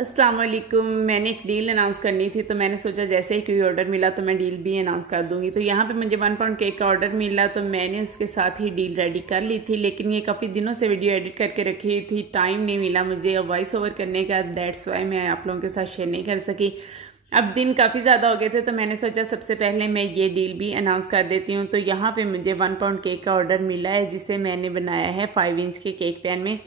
अस्सलाम वालेकुम। मैंने एक डील अनाउंस करनी थी तो मैंने सोचा जैसे ही कोई ऑर्डर मिला तो मैं डील भी अनाउंस कर दूंगी। तो यहाँ पे मुझे 1 पाउंड केक का ऑर्डर मिला तो मैंने उसके साथ ही डील रेडी कर ली थी, लेकिन ये काफ़ी दिनों से वीडियो एडिट करके रखी हुई थी, टाइम नहीं मिला मुझे वॉइस ओवर करने का, दैट्स वाई मैं आप लोगों के साथ शेयर नहीं कर सकी। अब दिन काफ़ी ज़्यादा हो गए थे तो मैंने सोचा सबसे पहले मैं ये डील भी अनाउंस कर देती हूँ। तो यहाँ पे मुझे 1 पाउंड केक का ऑर्डर मिला है जिसे मैंने बनाया है 5 इंच के केक पैन में।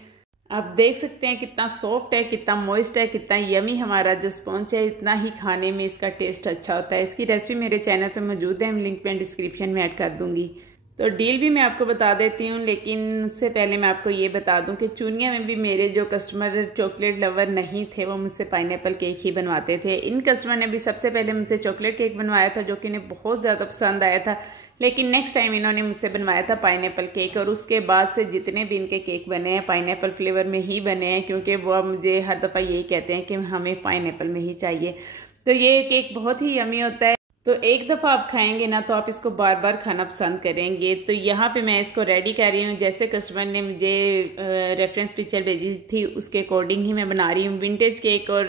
आप देख सकते हैं कितना सॉफ्ट है, कितना मॉइस्ट है, कितना यमी हमारा जो स्पॉन्ज है, इतना ही खाने में इसका टेस्ट अच्छा होता है। इसकी रेसिपी मेरे चैनल पे मौजूद है, मैं लिंक पे डिस्क्रिप्शन में ऐड कर दूंगी। तो डील भी मैं आपको बता देती हूँ, लेकिन उससे पहले मैं आपको ये बता दूं कि चूनिया में भी मेरे जो कस्टमर चॉकलेट लवर नहीं थे वो मुझसे पाइनएप्पल केक ही बनवाते थे। इन कस्टमर ने भी सबसे पहले मुझसे चॉकलेट केक बनवाया था जो कि इन्हें बहुत ज़्यादा पसंद आया था, लेकिन नेक्स्ट टाइम इन्होंने मुझसे बनवाया था पाइनएप्पल केक। और उसके बाद से जितने भी इनके केक बने हैं पाइनएप्पल फ्लेवर में ही बने हैं, क्योंकि वो अब मुझे हर दफ़ा यही कहते हैं कि हमें पाइनएप्पल में ही चाहिए। तो ये केक बहुत ही यमी होता है, तो एक दफ़ा आप खाएंगे ना तो आप इसको बार बार खाना पसंद करेंगे। तो यहाँ पे मैं इसको रेडी कर रही हूँ, जैसे कस्टमर ने मुझे रेफरेंस पिक्चर भेजी थी उसके अकॉर्डिंग ही मैं बना रही हूँ। विंटेज केक और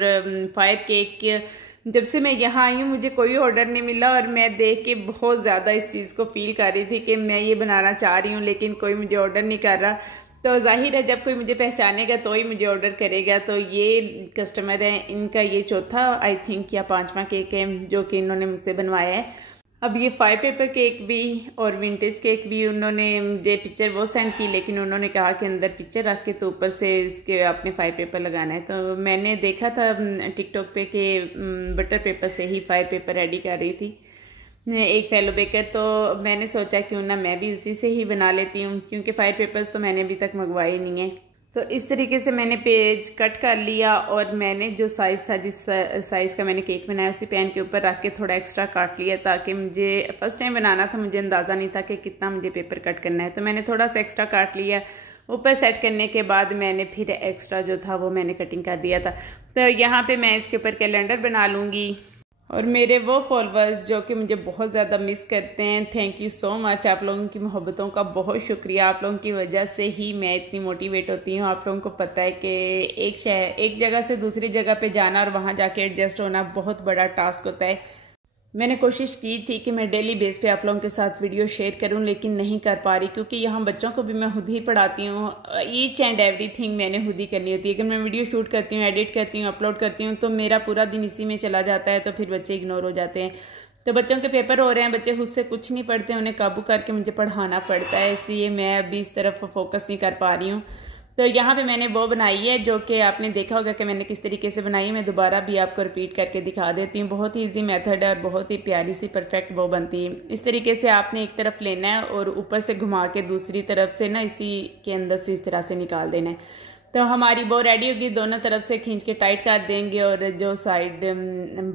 फायर केक जब से मैं यहाँ आई हूँ मुझे कोई ऑर्डर नहीं मिला और मैं देख के बहुत ज़्यादा इस चीज़ को फील कर रही थी कि मैं ये बनाना चाह रही हूँ लेकिन कोई मुझे ऑर्डर नहीं कर रहा। तो जाहिर है जब कोई मुझे पहचानेगा तो ही मुझे ऑर्डर करेगा। तो ये कस्टमर है, इनका ये चौथा आई थिंक या 5वां केक है जो कि इन्होंने मुझसे बनवाया है। अब ये 5 पेपर केक भी और विंटेज केक भी उन्होंने मुझे पिक्चर वो सेंड की, लेकिन उन्होंने कहा कि अंदर पिक्चर रख के तो ऊपर से इसके आपने 5 पेपर लगाना है। तो मैंने देखा था टिकटॉक पे कि बटर पेपर से ही 5 पेपर रेडी कर रही थी एक फेलो बेकर। तो मैंने सोचा क्यों ना मैं भी उसी से ही बना लेती हूँ, क्योंकि 5 पेपर्स तो मैंने अभी तक मंगवाए नहीं है। तो इस तरीके से मैंने पेज कट कर लिया और मैंने जो साइज़ था, जिस साइज़ का मैंने केक बनाया उसी पैन के ऊपर रख के थोड़ा एक्स्ट्रा काट लिया, ताकि मुझे फर्स्ट टाइम बनाना था, मुझे अंदाज़ा नहीं था कि कितना मुझे पेपर कट करना है। तो मैंने थोड़ा सा एक्स्ट्रा काट लिया। ऊपर सेट करने के बाद मैंने फिर एक्स्ट्रा जो था वो मैंने कटिंग कर दिया था। तो यहाँ पर मैं इसके ऊपर कैलेंडर बना लूँगी। और मेरे वो फॉलोअर्स जो कि मुझे बहुत ज़्यादा मिस करते हैं, थैंक यू सो मच। आप लोगों की मोहब्बतों का बहुत शुक्रिया, आप लोगों की वजह से ही मैं इतनी मोटिवेट होती हूँ। आप लोगों को पता है कि एक जगह से दूसरी जगह पे जाना और वहाँ जाके एडजस्ट होना बहुत बड़ा टास्क होता है। मैंने कोशिश की थी कि मैं डेली बेस पे आप लोगों के साथ वीडियो शेयर करूं, लेकिन नहीं कर पा रही, क्योंकि यहाँ बच्चों को भी मैं खुद ही पढ़ाती हूँ। ईच एंड एवरीथिंग मैंने खुद ही करनी होती है। अगर मैं वीडियो शूट करती हूँ, एडिट करती हूँ, अपलोड करती हूँ तो मेरा पूरा दिन इसी में चला जाता है, तो फिर बच्चे इग्नोर हो जाते हैं। तो बच्चों के पेपर हो रहे हैं, बच्चे खुद से कुछ नहीं पढ़ते, उन्हें काबू करके मुझे पढ़ाना पड़ता है, इसलिए मैं अभी इस तरफ फोकस नहीं कर पा रही हूँ। तो यहाँ पे मैंने वो बनाई है जो कि आपने देखा होगा कि मैंने किस तरीके से बनाई है। मैं दोबारा भी आपको रिपीट करके दिखा देती हूँ। बहुत ही इजी मेथड है और बहुत ही प्यारी सी परफेक्ट वो बनती है। इस तरीके से आपने एक तरफ लेना है और ऊपर से घुमा के दूसरी तरफ से ना इसी के अंदर से इस तरह से निकाल देना है। तो हमारी वो रेडी होगी, दोनों तरफ से खींच के टाइट कर देंगे और जो साइड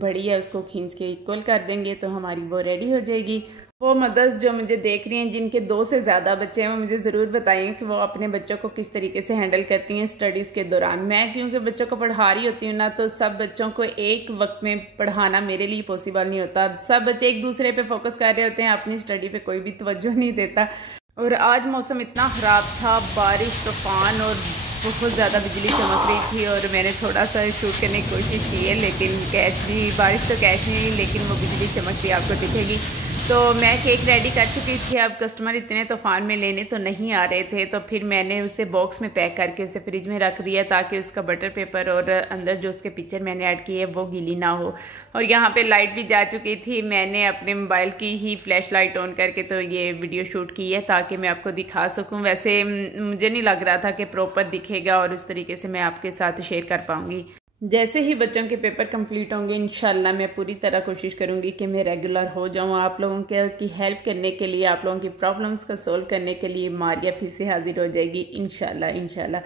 बड़ी है उसको खींच के इक्वल कर देंगे तो हमारी वो रेडी हो जाएगी। वो मदर्स जो मुझे देख रही हैं जिनके 2 से ज़्यादा बच्चे हैं, वो मुझे ज़रूर बताइए कि वो अपने बच्चों को किस तरीके से हैंडल करती हैं स्टडीज़ के दौरान। मैं क्योंकि बच्चों को पढ़ा रही होती हूँ ना, तो सब बच्चों को एक वक्त में पढ़ाना मेरे लिए पॉसिबल नहीं होता। सब बच्चे एक दूसरे पे फोकस कर रहे होते हैं, अपनी स्टडी पे कोई भी तवज्जो नहीं देता। और आज मौसम इतना ख़राब था, बारिश, तूफान और बहुत ज़्यादा बिजली चमक रही थी और मैंने थोड़ा सा शूट करने की कोशिश की है, लेकिन कैच भी, बारिश तो कैच नहीं हुई, लेकिन वो बिजली चमकती आपको दिखेगी। तो मैं केक रेडी कर चुकी थी। अब कस्टमर इतने तूफान में लेने तो नहीं आ रहे थे, तो फिर मैंने उसे बॉक्स में पैक करके उसे फ्रिज में रख दिया ताकि उसका बटर पेपर और अंदर जो उसके पिक्चर मैंने ऐड की है वो गीली ना हो। और यहाँ पे लाइट भी जा चुकी थी, मैंने अपने मोबाइल की ही फ्लैश लाइट ऑन करके तो ये वीडियो शूट की है ताकि मैं आपको दिखा सकूँ। वैसे मुझे नहीं लग रहा था कि प्रॉपर दिखेगा और उस तरीके से मैं आपके साथ शेयर कर पाऊँगी। जैसे ही बच्चों के पेपर कंप्लीट होंगे इंशाल्लाह मैं पूरी तरह कोशिश करूंगी कि मैं रेगुलर हो जाऊं। आप लोगों की हेल्प करने के लिए, आप लोगों की प्रॉब्लम्स को सोल्व करने के लिए मारिया फिर से हाजिर हो जाएगी इंशाल्लाह।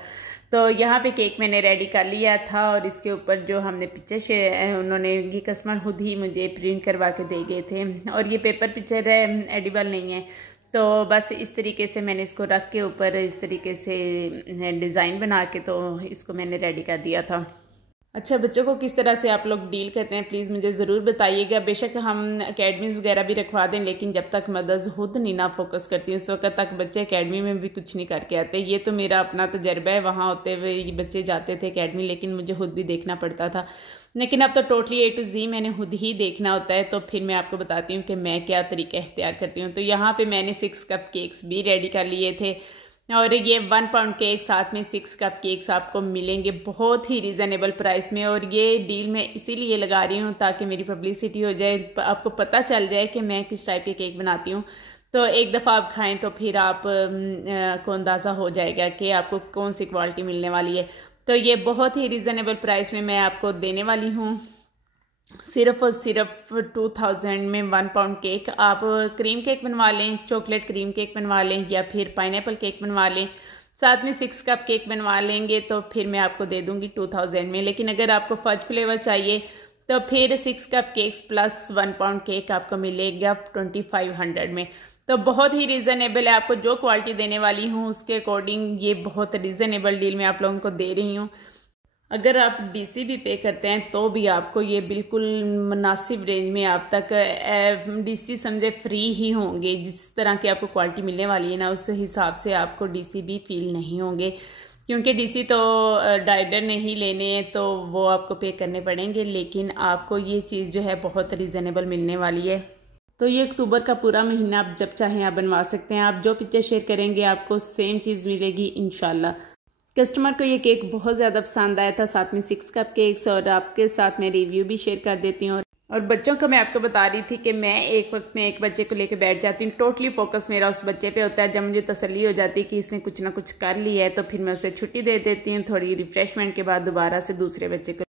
तो यहाँ पे केक मैंने रेडी कर लिया था और इसके ऊपर जो हमने पिक्चर से उन्होंने ये कस्टमर खुद ही मुझे प्रिंट करवा के दे गए थे और ये पेपर पिक्चर है, एडिबल नहीं है। तो बस इस तरीके से मैंने इसको रख के ऊपर इस तरीके से डिज़ाइन बना के तो इसको मैंने रेडी कर दिया था। अच्छा, बच्चों को किस तरह से आप लोग डील करते हैं प्लीज़ मुझे ज़रूर बताइएगा। बेशक हम एकेडमीज़ वगैरह भी रखवा दें, लेकिन जब तक मदर्स खुद नहीं ना फोकस करती उस वक्त तक बच्चे एकेडमी में भी कुछ नहीं करके आते। ये तो मेरा अपना तजर्बा है, वहाँ होते हुए बच्चे जाते थे एकेडमी, लेकिन मुझे खुद भी देखना पड़ता था। लेकिन अब तो टोटली A to Z मैंने खुद ही देखना होता है। तो फिर मैं आपको बताती हूँ कि मैं क्या तरीका इख्तियार करती हूँ। तो यहाँ पर मैंने 6 कप केक्स भी रेडी कर लिए थे और ये 1 पाउंड केक साथ में 6 कप केक्स आपको मिलेंगे बहुत ही रीज़नेबल प्राइस में। और ये डील मैं इसीलिए लगा रही हूँ ताकि मेरी पब्लिसिटी हो जाए, आपको पता चल जाए कि मैं किस टाइप के केक बनाती हूँ। तो एक दफ़ा आप खाएं तो फिर आप को अंदाज़ा हो जाएगा कि आपको कौन सी क्वालिटी मिलने वाली है। तो ये बहुत ही रीज़नेबल प्राइस में मैं आपको देने वाली हूँ। सिर्फ और सिर्फ 2000 में 1 पाउंड केक। आप क्रीम केक बनवा लें, चॉकलेट क्रीम केक बनवा लें या फिर पाइनएप्पल केक बनवा लें, साथ में 6 कप केक बनवा लेंगे तो फिर मैं आपको दे दूंगी 2000 में। लेकिन अगर आपको फज फ्लेवर चाहिए तो फिर 6 cup cakes plus 1 pound cake आपको मिलेगा 2500 में। तो बहुत ही रीज़नेबल है। आपको जो क्वालिटी देने वाली हूँ उसके अकॉर्डिंग ये बहुत रीज़नेबल डील मैं आप लोगों को दे रही हूँ। अगर आप डीसी भी पे करते हैं तो भी आपको ये बिल्कुल मुनासिब रेंज में आप तक डीसी समझे फ्री ही होंगे। जिस तरह की आपको क्वालिटी मिलने वाली है ना उस हिसाब से आपको डीसी भी फील नहीं होंगे, क्योंकि डीसी तो डाइडर नहीं लेने हैं तो वो आपको पे करने पड़ेंगे। लेकिन आपको ये चीज़ जो है बहुत रीज़नेबल मिलने वाली है। तो ये अक्टूबर का पूरा महीना आप जब चाहें आप बनवा सकते हैं। आप जो पिक्चर शेयर करेंगे आपको सेम चीज़ मिलेगी इंशाल्लाह। कस्टमर को ये केक बहुत ज़्यादा पसंद आया था, साथ में 6 कप केक्स, और आपके साथ मैं रिव्यू भी शेयर कर देती हूँ। और बच्चों का मैं आपको बता रही थी कि मैं एक वक्त में एक बच्चे को लेकर बैठ जाती हूँ। टोटली फोकस मेरा उस बच्चे पे होता है। जब मुझे तसल्ली हो जाती है कि इसने कुछ ना कुछ कर लिया है तो फिर मैं उसे छुट्टी दे देती हूँ। थोड़ी रिफ्रेशमेंट के बाद दोबारा से दूसरे बच्चे को